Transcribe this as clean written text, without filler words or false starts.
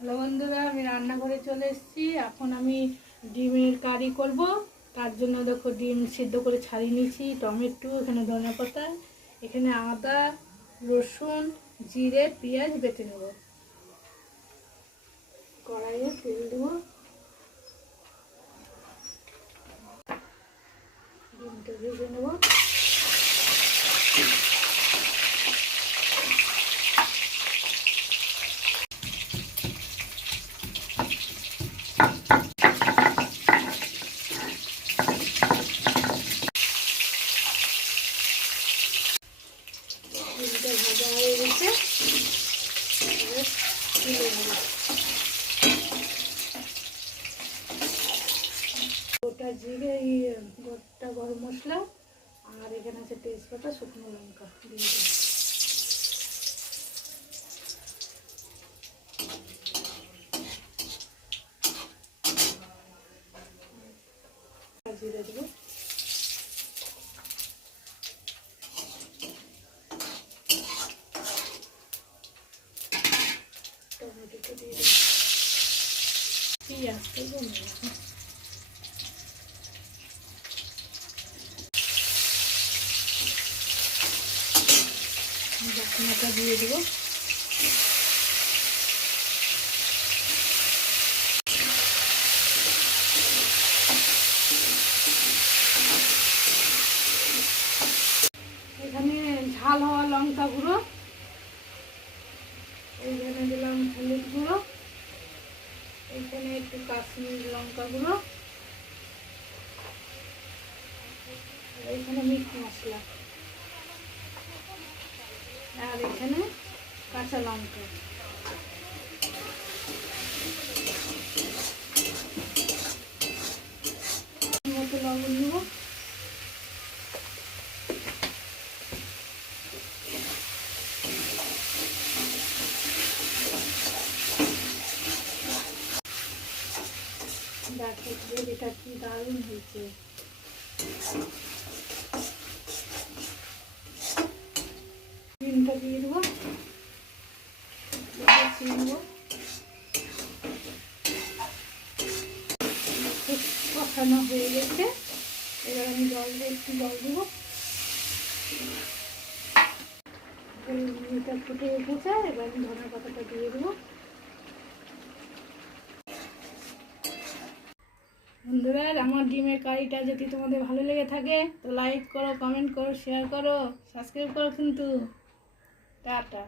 Hello বন্ধুরা, আমি রান্নাঘরে চলে এসেছি। এখন আমি ডিমের কারি করব। তার জন্য দেখো ডিম সিদ্ধ করে ছাড়িয়ে নিয়েছি, টমেটো, এখানে ধনেপাতা, এখানে আদা, রসুন, জিরে, পেঁয়াজ বেটে নেব। কড়াইয়ে তেল দেবো, ডিমটা ভেজে নেব। ডিমটা ভাজা হয়ে গেছে, তুলে নেব। গোটা জিরে, গোটা গরম মশলা, আর এখানে আছে তেজপাতা, শুকনো লঙ্কা দিয়ে দেব। জিরে দেবো, টমেটোটা দিয়ে দেবো, পেঁয়াজ দেবো না, ঢাকনাটা দিয়ে দেবো। এখানে ঝাল হওয়া লঙ্কা গুঁড়ো, এইখানে দিলাম হলুদ গুঁড়ো, এইখানে একটু কাশ্মীর লঙ্কা গুঁড়ো, এইখানে মিট মশলা, আর এখানে কাঁচা লঙ্কা। মতো লবণ দেব, দেখো গ্রেভিটা কি দারুণ হয়েছে। ডিমটা দিয়ে দেবো, কষানো হয়ে গেছে। এবার আমি একটু জল দেবো। এটা ফুটে উঠেছে, এবার আমি ধনেপাতাটা দিয়ে দেবো। বন্ধুরা, আমার ডিমের কারিটা যদি তোমাদের ভালো লেগে থাকে তো লাইক করো, কমেন্ট করো, শেয়ার করো, সাবস্ক্রাইব করো কিন্তু। টাটা।